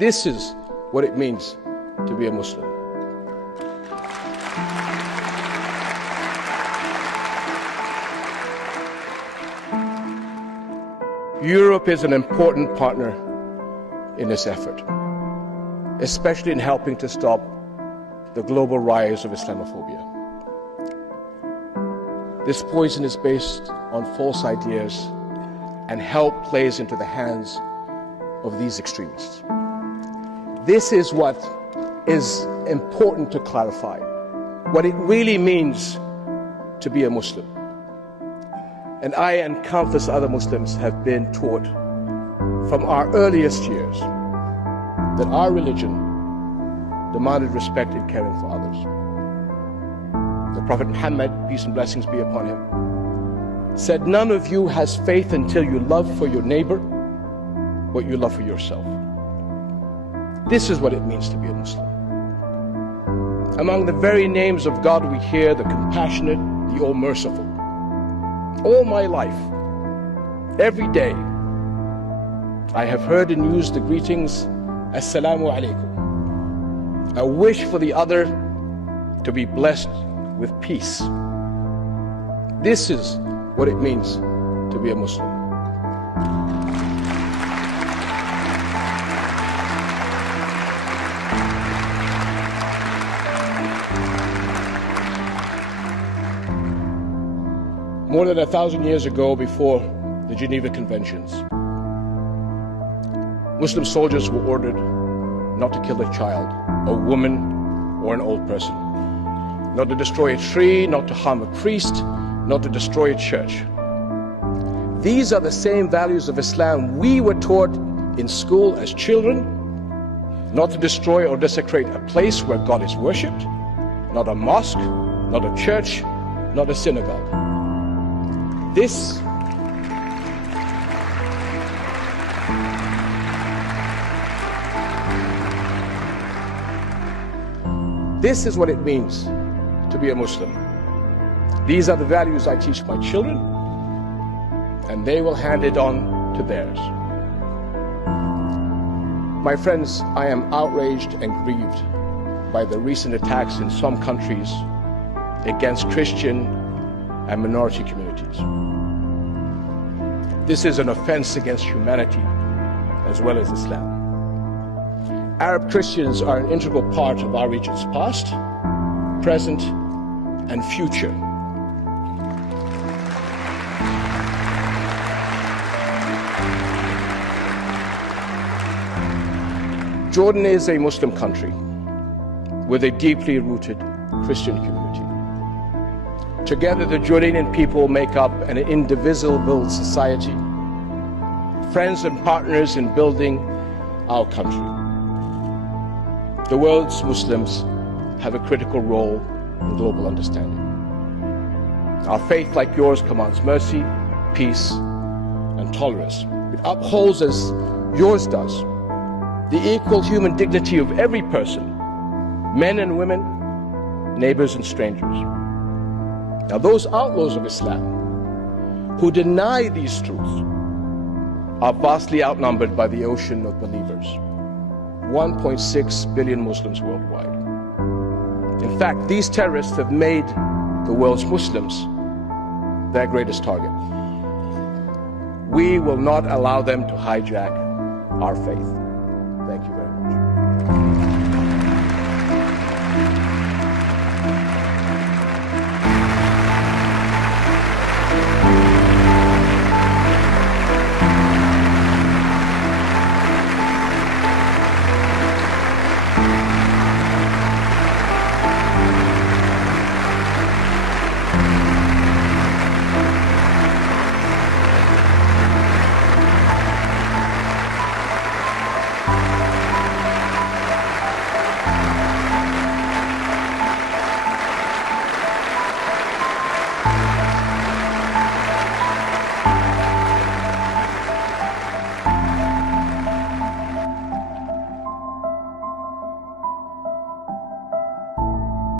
This is what it means to be a Muslim. Europe is an important partner in this effort, especially in helping to stop the global rise of Islamophobia. This poison is based on false ideas, and help plays into the hands of these extremists. This is what is important to clarify, what it really means to be a Muslim. And I and countless other Muslims have been taught from our earliest years that our religion demanded respect and caring for others. The Prophet Muhammad, peace and blessings be upon him, said, "None of you has faith until you love for your neighbor what you love for yourself." This is what it means to be a Muslim. Among the very names of God we hear the compassionate, the all-merciful. All my life, every day, I have heard and used the greetings, Assalamu alaikum. A wish for the other to be blessed with peace. This is what it means to be a Muslim. More than 1,000 years ago, before the Geneva Conventions, Muslim soldiers were ordered not to kill a child, a woman, or an old person, not to destroy a tree, not to harm a priest, not to destroy a church. These are the same values of Islam we were taught in school as children: not to destroy or desecrate a place where God is worshipped, not a mosque, not a church, not a synagogue. This is what it means to be a Muslim. These are the values I teach my children, and they will hand it on to theirs. My friends, I am outraged and grieved by the recent attacks in some countries against Christian and minority communities. This is an offense against humanity as well as Islam. Arab Christians are an integral part of our region's past, present, and future. Jordan is a Muslim country with a deeply rooted Christian community. Together, the Jordanian people make up an indivisible society, friends and partners in building our country. The world's Muslims have a critical role in global understanding. Our faith, like yours, commands mercy, peace, and tolerance. It upholds, as yours does, the equal human dignity of every person, men and women, neighbors and strangers. Now, those outlaws of Islam who deny these truths are vastly outnumbered by the ocean of believers, 1.6 billion Muslims worldwide. In fact, these terrorists have made the world's Muslims their greatest target. We will not allow them to hijack our faith. Thank you very much.